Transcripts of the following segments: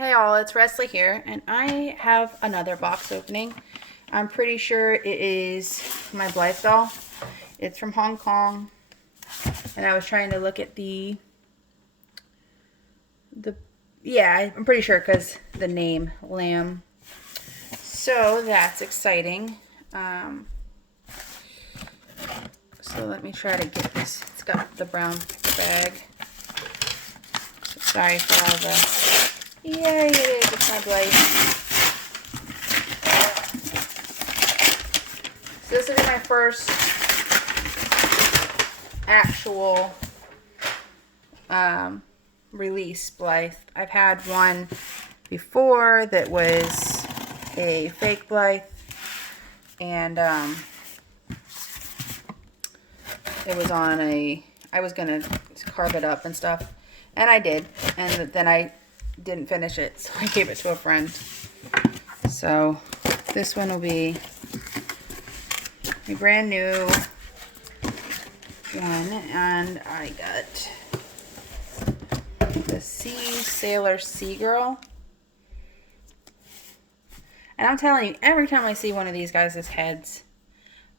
Hey all, it's Wesley here, and I have another box opening. I'm pretty sure it is my Blythe doll. It's from Hong Kong, and I was trying to look at yeah, I'm pretty sure because the name, Lamb. So that's exciting. So let me try to get this. It's got the brown bag. Sorry for all the... Yay, it is. It's my Blythe. So this will be my first actual release Blythe. I've had one before that was a fake Blythe, and it was on a... I was gonna carve it up and stuff, and I did, and then I didn't finish it, so I gave it to a friend. So this one will be a brand new one, and I got the Salior See girl. And I'm telling you, every time I see one of these guys' heads,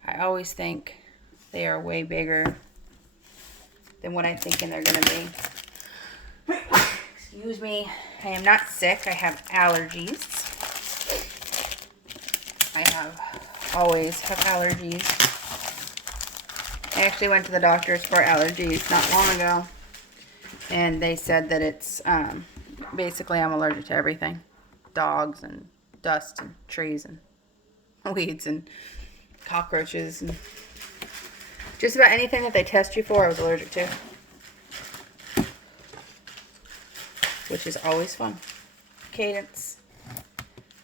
I always think they are way bigger than what I'm thinking they're gonna be. Excuse me, I am not sick. I have allergies. Always have allergies. I actually went to the doctors for allergies not long ago, and they said that it's basically I'm allergic to everything. Dogs and dust and trees and weeds and cockroaches and just about anything that they test you for I was allergic to. Which is always fun. Cadence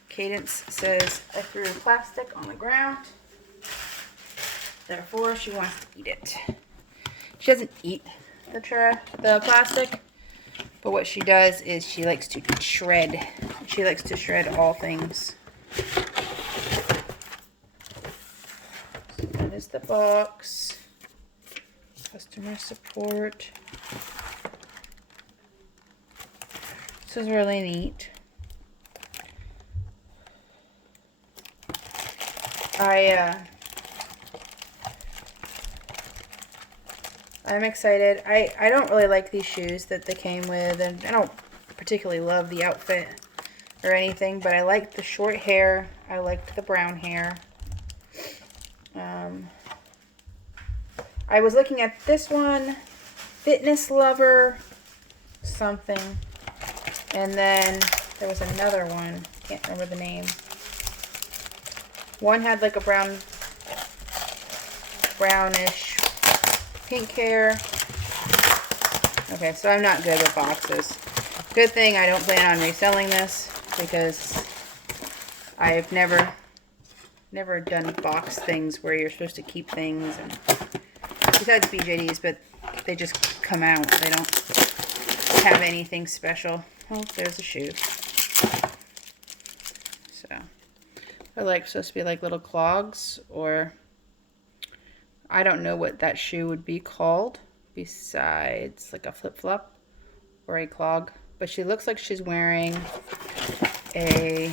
says I threw plastic on the ground, therefore she wants to eat it. She doesn't eat the plastic, but what she does is she likes to shred. She likes to shred all things. So that is the box. Customer support. This is really neat. I'm excited. I don't really like these shoes that they came with, and I don't particularly love the outfit or anything, but I liked the short hair. I liked the brown hair. I was looking at this one, Fitness Lover something. And then there was another one. Can't remember the name. One had like a brownish pink hair. Okay, so I'm not good with boxes. Good thing I don't plan on reselling this because I've never done box things where you're supposed to keep things, and besides BJDs, but they just come out. They don't have anything special. Oh, there's a shoe. So, they're like supposed to be like little clogs, or I don't know what that shoe would be called besides like a flip-flop or a clog. But she looks like she's wearing a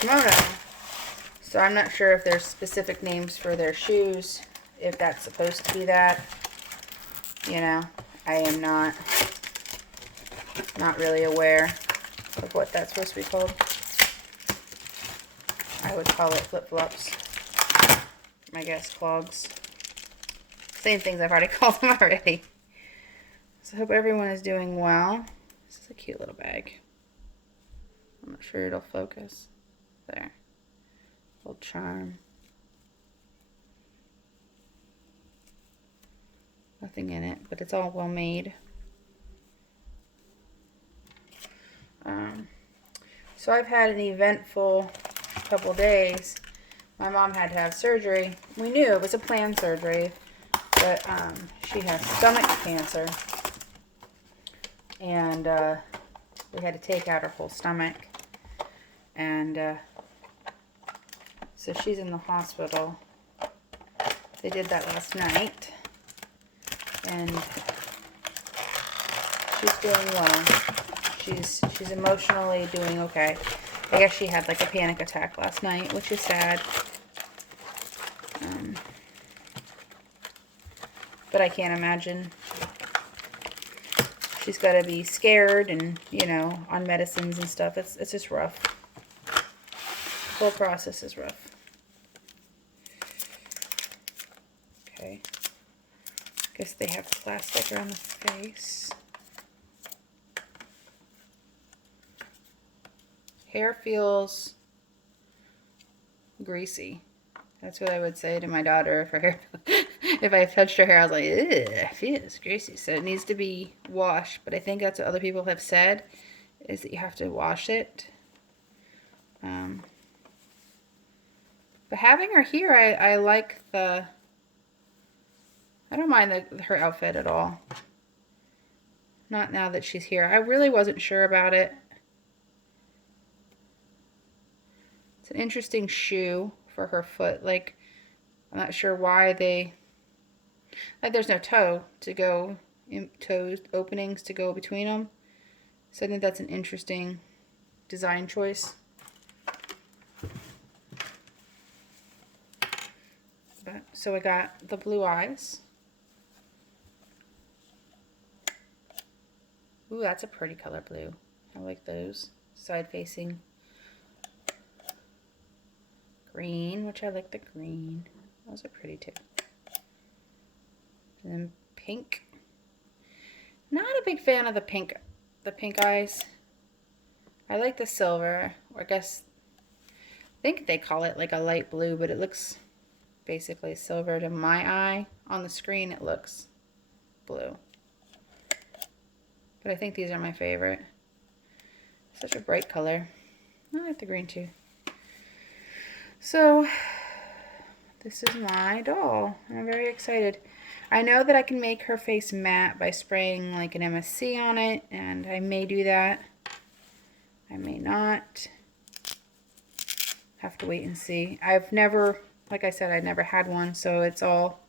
kimono. So I'm not sure if there's specific names for their shoes, if that's supposed to be that. You know, I am not really aware of what that's supposed to be called. I would call it flip-flops. I guess clogs. Same things I've already called them already. So I hope everyone is doing well. This is a cute little bag. I'm not sure it'll focus. There. Little charm. Nothing in it, but it's all well made. So I've had an eventful couple days. My mom had to have surgery. We knew it was a planned surgery, but she has stomach cancer, and we had to take out her whole stomach, and so she's in the hospital. They did that last night. And she's doing well. She's emotionally doing okay. I guess she had like a panic attack last night, which is sad. But I can't imagine. She's got to be scared and, you know, on medicines and stuff. It's just rough. The whole process is rough. Okay. Guess they have plastic around the face. Hair feels greasy. That's what I would say to my daughter if her hair, if I touched her hair, I was like, ugh, it feels greasy. So it needs to be washed. But I think that's what other people have said, is that you have to wash it. But having her here, I like the, I don't mind her outfit at all. Not now that she's here. I really wasn't sure about it. It's an interesting shoe for her foot. Like, I'm not sure why they, like, there's no toe to go, toe openings to go between them. So I think that's an interesting design choice. But, so I got the blue eyes. Ooh, that's a pretty color blue. I like those. Side facing green, which I like the green. Those are pretty too. And then pink. Not a big fan of the pink eyes. I like the silver, or I guess, I think they call it like a light blue, but it looks basically silver to my eye. On the screen it looks blue. But I think these are my favorite. Such a bright color. I like the green too. So this is my doll. I'm very excited. I know that I can make her face matte by spraying like an MSC on it, and I may do that. I may not. Have to wait and see. I've never, like I said, I've never had one, so it's all,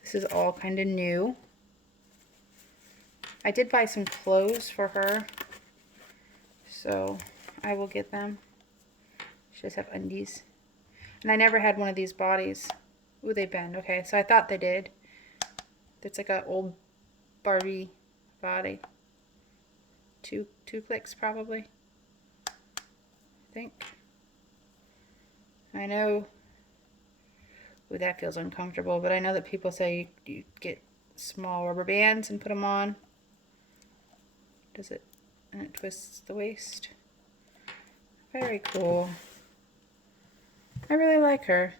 this is all kind of new. I did buy some clothes for her, so I will get them. She does have undies. And I never had one of these bodies. Ooh, they bend. Okay, so I thought they did. It's like an old Barbie body. Two clicks probably. I think. I know. Ooh, that feels uncomfortable, but I know that people say you get small rubber bands and put them on. Does it? And it twists the waist. Very cool. I really like her.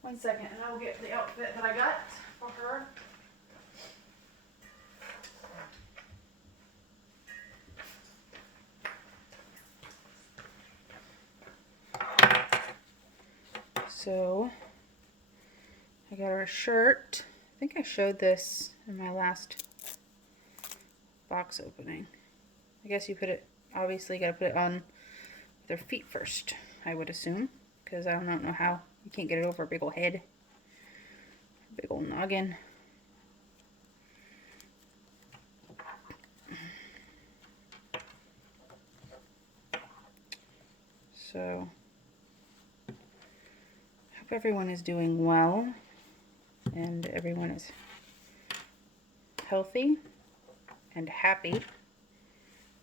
One second, and I will get the outfit that I got for her. So, I got her a shirt. I think I showed this in my last box opening. I guess you put it, obviously you gotta put it on their feet first, I would assume, because I don't know how. You can't get it over a big old head, big old noggin. So, hope everyone is doing well and everyone is healthy and happy,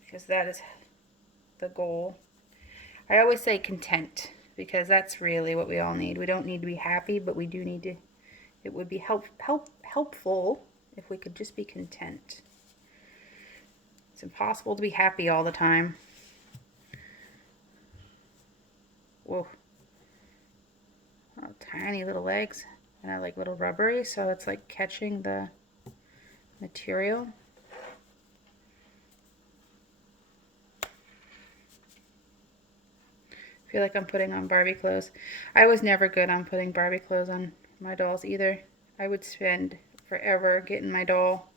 because that is the goal. I always say content, because that's really what we all need. We don't need to be happy, but we do need to, it would be helpful if we could just be content. It's impossible to be happy all the time. Whoa. Oh, tiny little legs. And I like little rubbery, so it's like catching the material. I feel like I'm putting on Barbie clothes. I was never good on putting Barbie clothes on my dolls either. I would spend forever getting my doll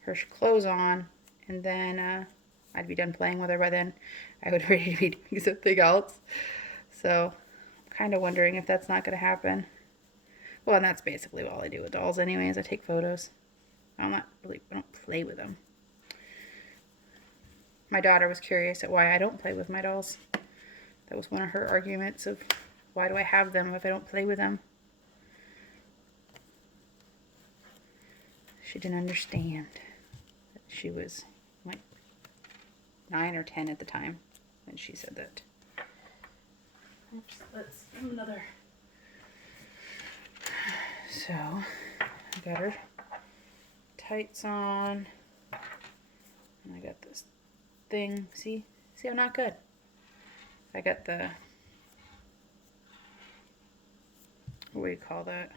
her clothes on, and then I'd be done playing with her by then. I would ready to be doing something else. So I'm kind of wondering if that's not going to happen. Well, and that's basically all I do with dolls anyways. I take photos. I don't play with them. My daughter was curious at why I don't play with my dolls. That was one of her arguments of, why do I have them if I don't play with them? She didn't understand. She was like 9 or 10 at the time when she said that. Oops, let's do another. So, I got her tights on. And I got this thing. See, I'm not good. I got the, what do you call that?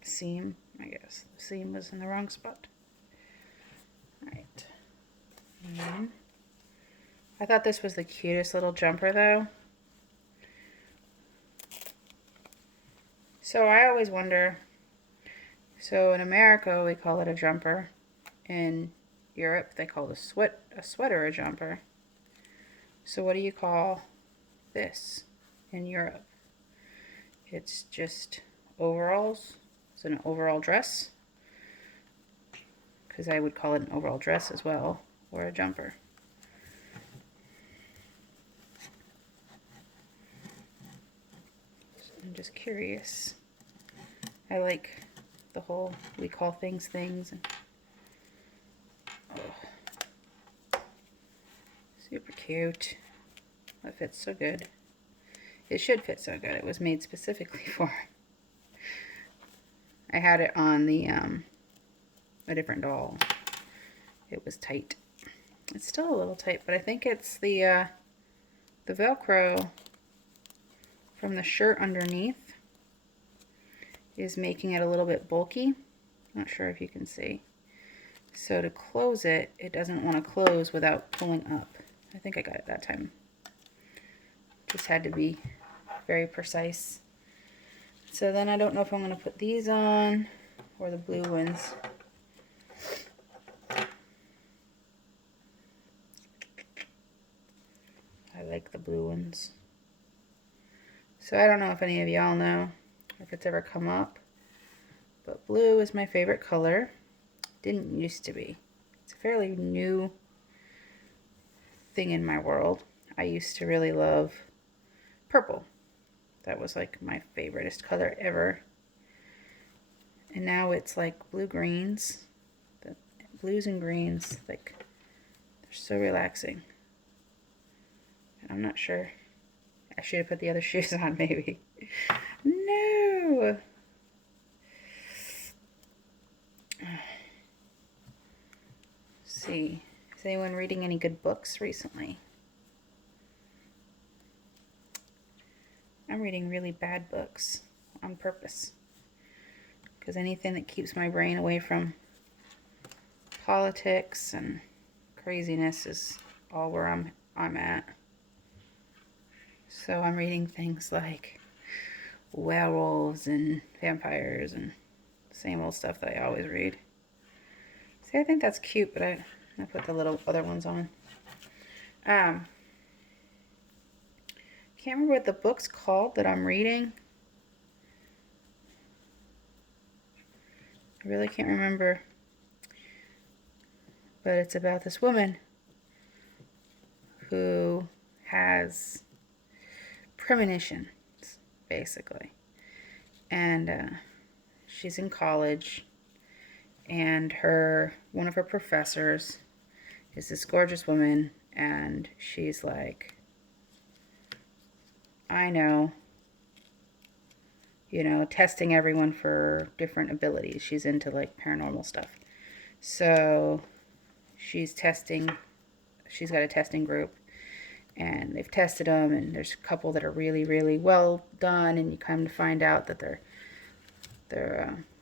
Seam, I guess. The seam was in the wrong spot. Alright. I thought this was the cutest little jumper though. So I always wonder, so in America we call it a jumper. In Europe they call a sweater a jumper. So what do you call this in Europe? It's just overalls. It's an overall dress. Because I would call it an overall dress as well, or a jumper. So I'm just curious. I like the whole, we call things things. And, oh, super cute. It fits so good. It should fit so good. It was made specifically for her. I had it on the a different doll. It was tight. It's still a little tight, but I think it's the Velcro from the shirt underneath is making it a little bit bulky. Not sure if you can see. So to close it, it doesn't want to close without pulling up. I think I got it that time. Just had to be very precise. So then I don't know if I'm going to put these on or the blue ones. I like the blue ones. So I don't know if any of y'all know, if it's ever come up, but blue is my favorite color. Didn't used to be. It's a fairly new thing in my world. I used to really love purple. That was like my favoriteest color ever. And now it's like blue-greens. The blues and greens, like, they're so relaxing. And I'm not sure. I should have put the other shoes on, maybe. No! Let's see. Is anyone reading any good books recently? I'm reading really bad books on purpose. Because anything that keeps my brain away from politics and craziness is all where I'm at. So I'm reading things like werewolves and vampires and the same old stuff that I always read. See, I think that's cute, but I put the little other ones on. Can't remember what the book's called that I'm reading. I really can't remember. But it's about this woman who has premonitions, basically. And she's in college, and one of her professors is this gorgeous woman, and she's like, I know, testing everyone for different abilities. She's into like paranormal stuff. So she's got a testing group, and they've tested them, and there's a couple that are really, really well done, and you come to find out that they're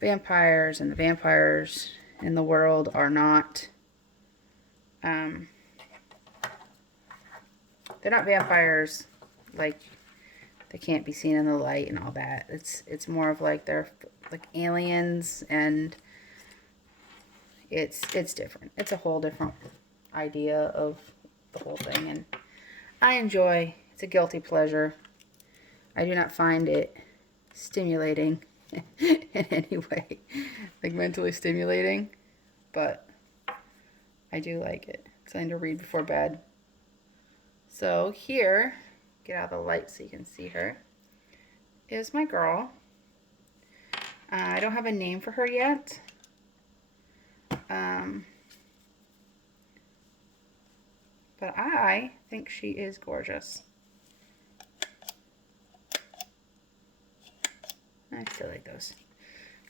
vampires, and the vampires in the world are not, they're not vampires like they can't be seen in the light and all that. It's more of like they're like aliens, and it's different. It's a whole different idea of the whole thing, and I enjoy. It's a guilty pleasure. I do not find it stimulating in any way, like mentally stimulating, but I do like it. Something to read before bed. So here, get out of the light so you can see her, is my girl. I don't have a name for her yet. But I think she is gorgeous. I still like those.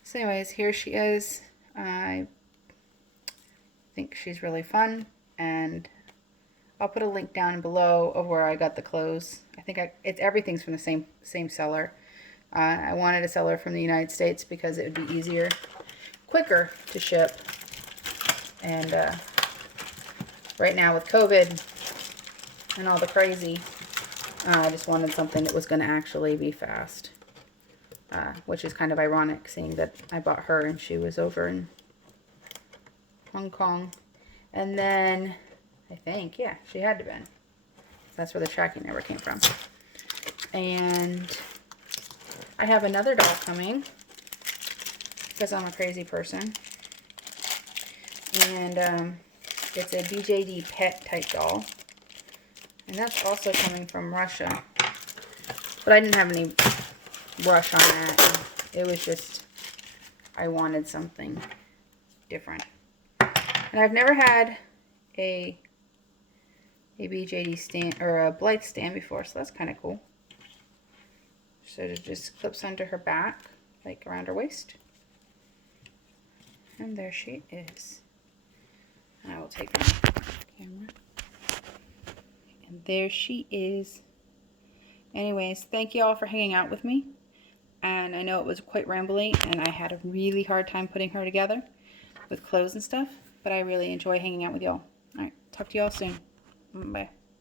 So anyways, here she is. I think she's really fun, and I'll put a link down below of where I got the clothes. I think everything's from the same seller. I wanted a seller from the United States because it would be easier, quicker to ship. And right now with COVID and all the crazy, I just wanted something that was going to actually be fast. Which is kind of ironic, seeing that I bought her and she was over in Hong Kong. And then, I think, yeah, she had to been. That's where the tracking number came from. And I have another doll coming, because I'm a crazy person. And it's a BJD pet type doll. And that's also coming from Russia. But I didn't have any rush on that. It was just, I wanted something different. And I've never had a BJD stand or a Blythe stand before, so that's kind of cool. So it just clips onto her back, like around her waist. And there she is. I will take my camera. And there she is. Anyways, thank you all for hanging out with me. And I know it was quite rambly, and I had a really hard time putting her together with clothes and stuff, but I really enjoy hanging out with y'all. Alright, talk to y'all soon. Bye.